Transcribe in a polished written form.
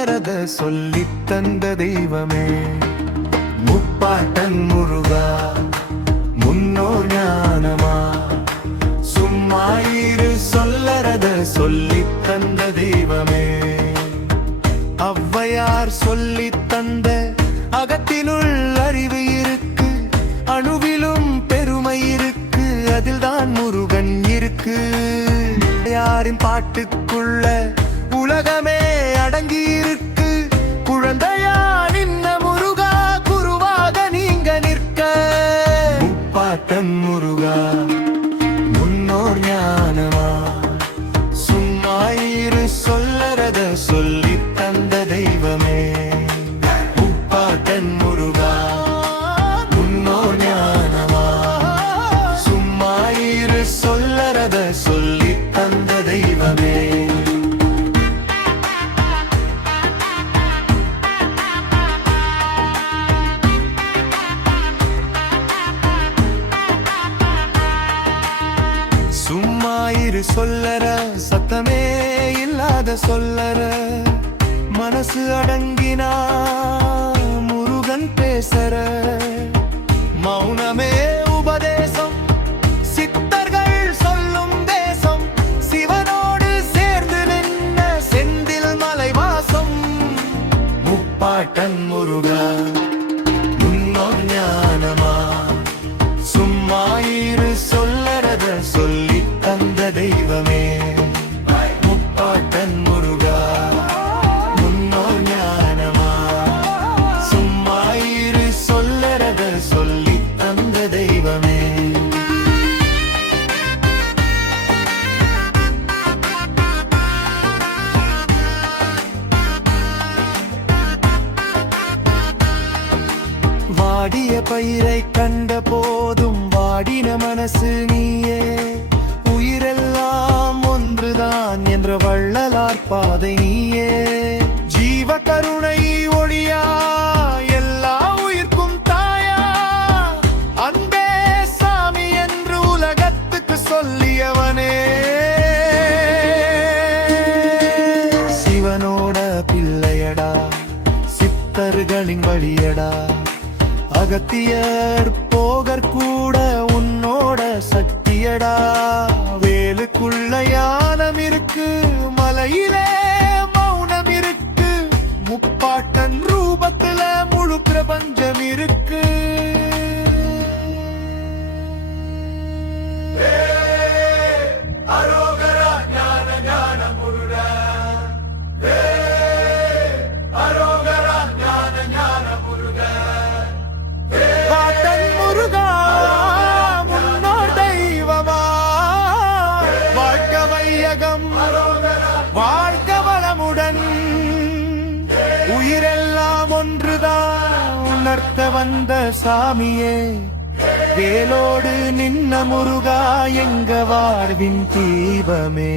சொல்லறத சொல்லித் தந்த தெய்வமே. முப்பாட்டன் முருகா முன்னோர் ஞானமா, சும்மா இரு சொல்லறத சொல்லித் தந்த தெய்வமே. ஔவையார் சொல்லித் தந்த அகத்தினுள் அறிவு இருக்கு, அணுவிலும் பெருமை இருக்கு, அதில்தான் முருகன் இருக்கு. யாரின் பாட்டுக்குள்ள உலகமே அடங்கி இருக்கு, குழந்தையா நின்ன முருகா குருவாக நீங்க நிற்க. முப்பாட்டன் முருகா முன்னோர் ஞானமா, சும்மா இரு சொல்லறத சொல்லித் தந்த தெய்வமே. முப்பாட்டன் முருகா முன்னோர் ஞானமா, சும்மா இரு சொல்லறத சொல்லித் தந்த தெய்வமே. சும்மா இரு சொல்லற சத்தமே இல்லாத சொல்லற, மனசு அடங்கினா முருகன் பேசற. மௌனமே உபதேசம், சித்தர்கள் சொல்லும் தேசம், சிவனோடு சேர்ந்து நின்ன செந்தில் மலைவாசம். முப்பாட்டன் முருகா முன்னோர் ஞானமா, சும்மா இரு சொல்லறத சொல்லித் தந்த தெய்வமே. முப்பாட்டன் முருகா முன்னோர் ஞானமா, சும்மா இரு சொல்லறத சொல்லித் தந்த தெய்வமே. வாடிய பயிரை கண்ட போதும் வாடின மனசு நீயே, உயிரெல்லாம் ஒன்றுதான் என்ற வள்ளலார் பாதை நீயே. ஜீவ கருணை ஒளியா எல்லா உயிர்க்கும் தாயா, அன்பே சாமி என்று உலகத்துக்கு சொல்லியவனே. சிவனோட பிள்ளையடா, சித்தர்களின் வழியடா, அகத்தியர் போகர் கூட உன்னோட சக்தியடா. வேலுக்குள்ள ஞானம் இருக்கு, மலையிலே மௌனம் இருக்கு, முப்பாட்டன் ரூபத்துல முழு பிரபஞ்சம் இருக்கு. அரோகரா ஞான ஞான முருகா, அரோகரா ஞான ஞான முருகா. பாட்டன் முருகா முன்னோர் தெய்வமா, வாழ்க்க வையகம் வாழ்க்க வளமுடன், உயிரெல்லாம் ஒன்றுதான் உணர்த்த வந்த சாமியே. வேலோடு நின்ன முருகா எங்க வாழ்வின் தீபமே.